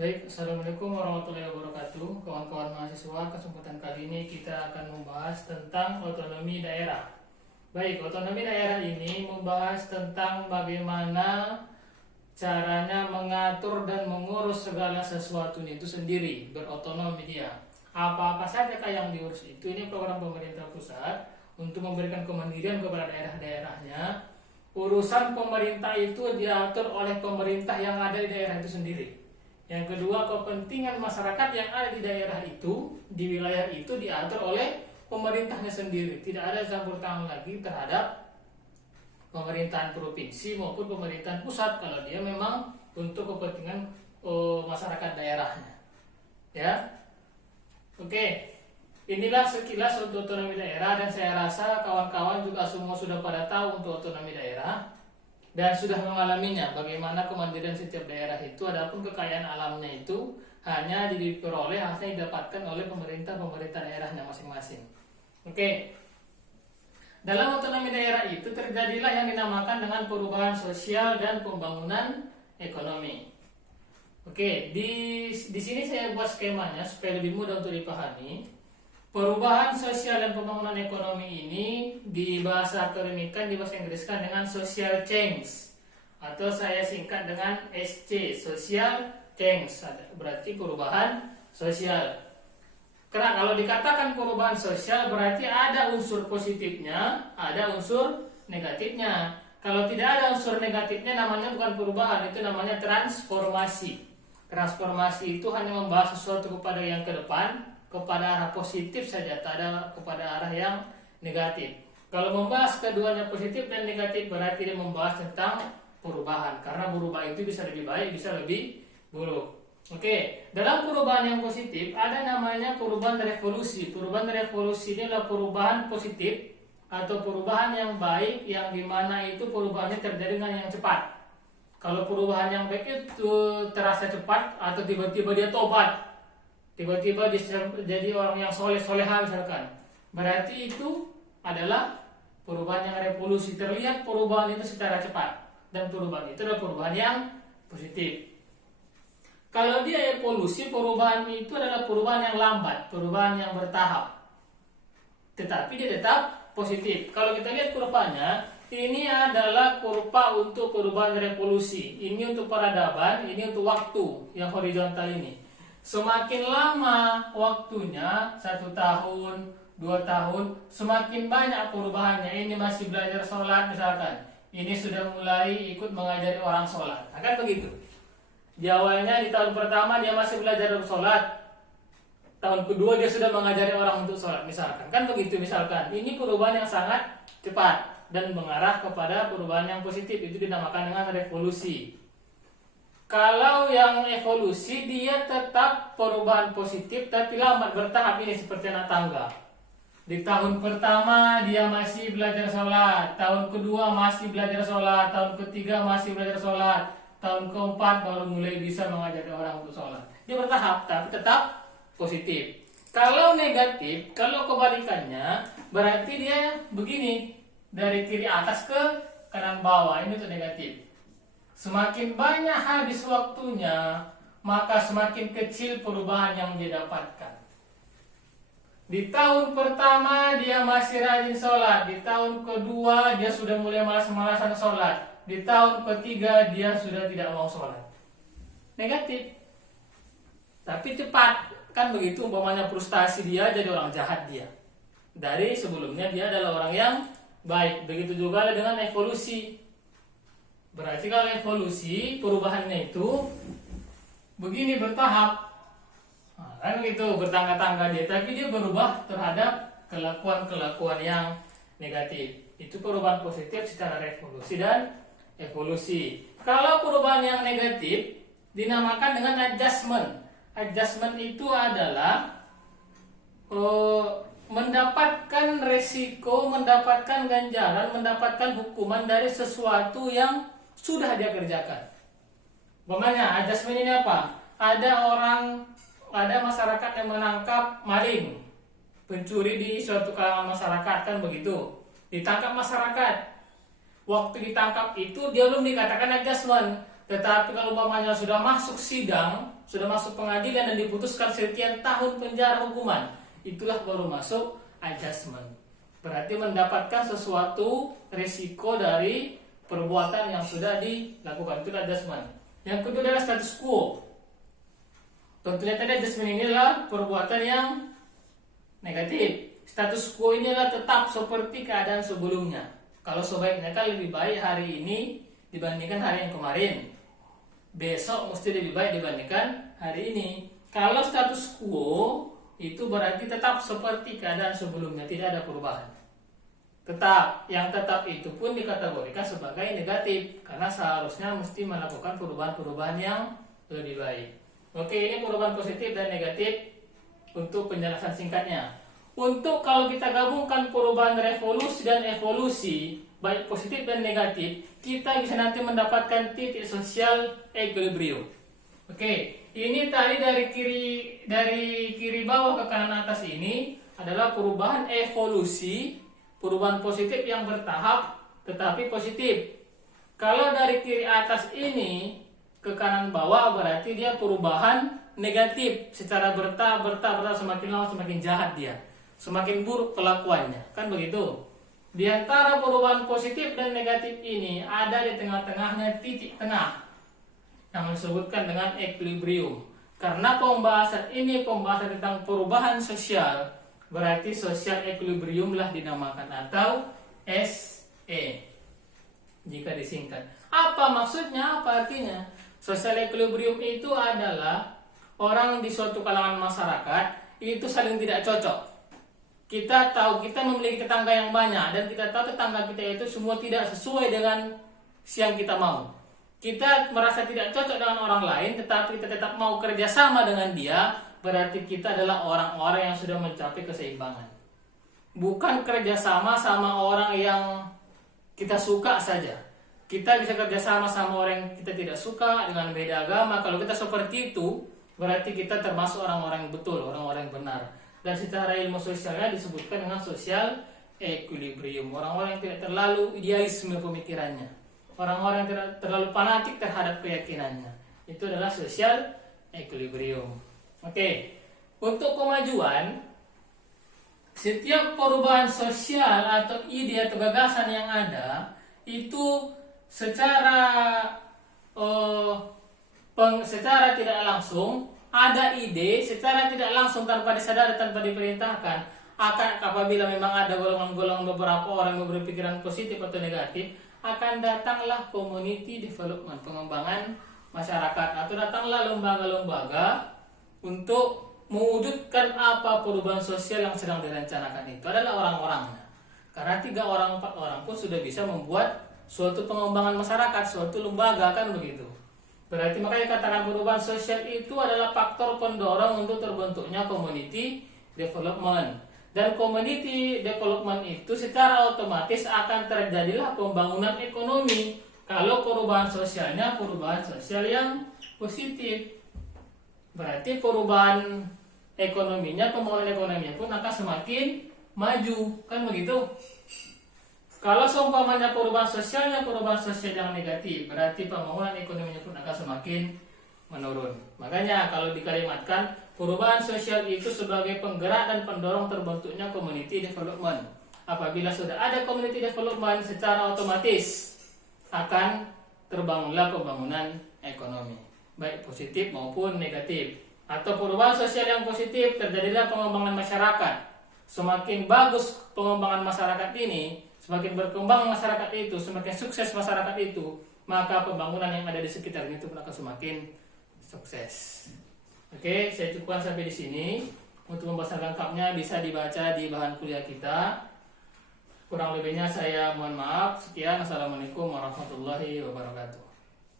Baik, Assalamualaikum warahmatullahi wabarakatuh. Kawan-kawan mahasiswa, kesempatan kali ini kita akan membahas tentang otonomi daerah. Baik, otonomi daerah ini membahas tentang bagaimana caranya mengatur dan mengurus segala sesuatu itu sendiri, berotonomi dia. Apa-apa saja yang diurus itu, ini program pemerintah pusat untuk memberikan kemandirian kepada daerah-daerahnya. Urusan pemerintah itu diatur oleh pemerintah yang ada di daerah itu sendiri. Yang kedua, kepentingan masyarakat yang ada di daerah itu, di wilayah itu diatur oleh pemerintahnya sendiri. Tidak ada campur tangan lagi terhadap pemerintahan provinsi maupun pemerintahan pusat kalau dia memang untuk kepentingan masyarakat daerahnya. Ya, oke. Inilah sekilas untuk otonomi daerah, dan saya rasa kawan-kawan juga semua sudah pada tahu untuk otonomi daerah dan sudah mengalaminya, bagaimana kemandirian setiap daerah itu. Adapun kekayaan alamnya itu hanya diperoleh, hanya didapatkan oleh pemerintah daerahnya masing-masing. Oke. Dalam otonomi daerah itu terjadilah yang dinamakan dengan perubahan sosial dan pembangunan ekonomi. Oke, di sini saya buat skemanya supaya lebih mudah untuk dipahami. Perubahan sosial dan pembangunan ekonomi ini di bahasa akademika, di bahasa Inggriskan dengan social change, atau saya singkat dengan SC, social change, berarti perubahan sosial. Karena kalau dikatakan perubahan sosial berarti ada unsur positifnya, ada unsur negatifnya. Kalau tidak ada unsur negatifnya namanya bukan perubahan, itu namanya transformasi. Transformasi itu hanya membahas sesuatu kepada yang ke depan, kepada arah positif saja, tak ada kepada arah yang negatif. Kalau membahas keduanya positif dan negatif berarti dia membahas tentang perubahan, karena berubah itu bisa lebih baik, bisa lebih buruk. Oke, dalam perubahan yang positif ada namanya perubahan revolusi. Perubahan revolusi ini adalah perubahan positif atau perubahan yang baik, yang dimana itu perubahannya terjadi dengan yang cepat. Kalau perubahan yang baik itu terasa cepat, atau tiba-tiba dia tobat, tiba-tiba dia jadi orang yang soleh-soleha misalkan, berarti itu adalah perubahan yang revolusi. Terlihat perubahan itu secara cepat, dan perubahan itu adalah perubahan yang positif. Kalau dia evolusi, perubahan itu adalah perubahan yang lambat, perubahan yang bertahap, tetapi dia tetap positif. Kalau kita lihat kurvanya, ini adalah kurva untuk perubahan revolusi. Ini untuk peradaban, ini untuk waktu yang horizontal ini. Semakin lama waktunya, 1 tahun, 2 tahun, semakin banyak perubahannya. Ini masih belajar sholat misalkan, ini sudah mulai ikut mengajari orang sholat, akan begitu. Di awalnya, di tahun pertama dia masih belajar sholat, tahun kedua dia sudah mengajari orang untuk sholat misalkan, kan begitu misalkan. Ini perubahan yang sangat cepat dan mengarah kepada perubahan yang positif, itu dinamakan dengan revolusi. Kalau yang evolusi dia tetap perubahan positif tapi lambat, bertahap, ini seperti anak tangga. Di tahun pertama dia masih belajar sholat, tahun kedua masih belajar sholat, tahun ketiga masih belajar sholat, tahun keempat baru mulai bisa mengajari orang untuk sholat. Dia bertahap tapi tetap positif. Kalau negatif, kalau kebalikannya, berarti dia begini, dari kiri atas ke kanan bawah, ini tuh negatif. Semakin banyak habis waktunya, maka semakin kecil perubahan yang dia dapatkan. Di tahun pertama dia masih rajin sholat, di tahun kedua dia sudah mulai malas-malasan sholat, di tahun ketiga dia sudah tidak mau sholat. Negatif, tapi cepat, kan begitu. Umpamanya frustasi, dia jadi orang jahat dia. Dari sebelumnya dia adalah orang yang baik. Begitu juga dengan evolusi. Berarti kalau evolusi, perubahannya itu begini, bertahap, kan gitu, bertangga-tangga dia, tapi dia berubah terhadap kelakuan-kelakuan yang negatif. Itu perubahan positif secara revolusi dan evolusi. Kalau perubahan yang negatif dinamakan dengan adjustment. Adjustment itu adalah mendapatkan resiko, mendapatkan ganjaran, mendapatkan hukuman dari sesuatu yang sudah dia kerjakan. Bagaimana adjustment ini apa? Ada masyarakat yang menangkap maling, pencuri di suatu kalangan masyarakat, kan begitu. Ditangkap masyarakat. Waktu ditangkap itu dia belum dikatakan adjustment. Tetapi kalau umpamanya sudah masuk sidang, sudah masuk pengadilan dan diputuskan sekian tahun penjara hukuman, itulah baru masuk adjustment. Berarti mendapatkan sesuatu risiko dari perbuatan yang sudah dilakukan, itu adjustment. Yang kedua adalah status quo. Tentunya tadi adjustment inilah perbuatan yang negatif. Status quo inilah tetap seperti keadaan sebelumnya. Kalau sebaiknya kan lebih baik hari ini dibandingkan hari yang kemarin. Besok mesti lebih baik dibandingkan hari ini. Kalau status quo itu berarti tetap seperti keadaan sebelumnya, tidak ada perubahan. Tetap, yang tetap itu pun dikategorikan sebagai negatif karena seharusnya mesti melakukan perubahan-perubahan yang lebih baik. Oke, ini perubahan positif dan negatif untuk penjelasan singkatnya. Untuk kalau kita gabungkan perubahan revolusi dan evolusi, baik positif dan negatif, kita bisa nanti mendapatkan titik sosial equilibrium. Oke, ini tadi dari kiri bawah ke kanan atas ini adalah perubahan evolusi, perubahan positif yang bertahap tetapi positif. Kalau dari kiri atas ini ke kanan bawah berarti dia perubahan negatif secara bertahap semakin lama semakin jahat dia, semakin buruk kelakuannya, kan begitu. Di antara perubahan positif dan negatif ini ada di tengah-tengahnya titik tengah yang disebutkan dengan equilibrium. Karena pembahasan ini pembahasan tentang perubahan sosial, berarti social equilibrium lah dinamakan atau SE jika disingkat. Apa maksudnya? Apa artinya? Social equilibrium itu adalah orang di suatu kalangan masyarakat itu saling tidak cocok. Kita tahu kita memiliki tetangga yang banyak dan kita tahu tetangga kita itu semua tidak sesuai dengan yang kita mau. Kita merasa tidak cocok dengan orang lain tetapi kita tetap mau kerjasama dengan dia, berarti kita adalah orang-orang yang sudah mencapai keseimbangan. Bukan kerjasama sama orang yang kita suka saja. Kita bisa kerjasama sama orang yang kita tidak suka dengan beda agama. Kalau kita seperti itu, berarti kita termasuk orang-orang yang betul, orang-orang yang benar. Dan secara ilmu sosialnya disebutkan dengan social equilibrium. Orang-orang yang tidak terlalu idealisme pemikirannya, orang-orang yang tidak terlalu fanatik terhadap keyakinannya, itu adalah social equilibrium. Oke, untuk kemajuan, setiap perubahan sosial atau ide atau gagasan yang ada itu secara tidak langsung ada ide secara tidak langsung tanpa disadari, tanpa diperintahkan, akan apabila memang ada golongan-golongan beberapa orang yang berpikiran positif atau negatif, akan datanglah community development, pengembangan masyarakat, atau datanglah lembaga-lembaga untuk mewujudkan apa perubahan sosial yang sedang direncanakan itu adalah orang-orangnya. Karena 3 orang 4 orang pun sudah bisa membuat suatu pengembangan masyarakat, suatu lembaga, kan begitu. Berarti makanya katakan perubahan sosial itu adalah faktor pendorong untuk terbentuknya community development. Dan community development itu secara otomatis akan terjadilah pembangunan ekonomi kalau perubahan sosialnya perubahan sosial yang positif. Berarti perubahan ekonominya, pembangunan ekonominya pun akan semakin maju, kan begitu. Kalau seumpamanya perubahan sosial yang negatif, berarti pembangunan ekonominya pun akan semakin menurun. Makanya kalau dikalimatkan, perubahan sosial itu sebagai penggerak dan pendorong terbentuknya community development. Apabila sudah ada community development, secara otomatis akan terbangunlah pembangunan ekonomi, baik positif maupun negatif. Atau perubahan sosial yang positif, terjadilah pengembangan masyarakat. Semakin bagus pengembangan masyarakat ini, semakin berkembang masyarakat itu, semakin sukses masyarakat itu, maka pembangunan yang ada di sekitarnya itu pun akan semakin sukses. Oke, saya cukupkan sampai di sini. Untuk pembahasan lengkapnya bisa dibaca di bahan kuliah kita. Kurang lebihnya saya mohon maaf. Sekian, assalamualaikum warahmatullahi wabarakatuh.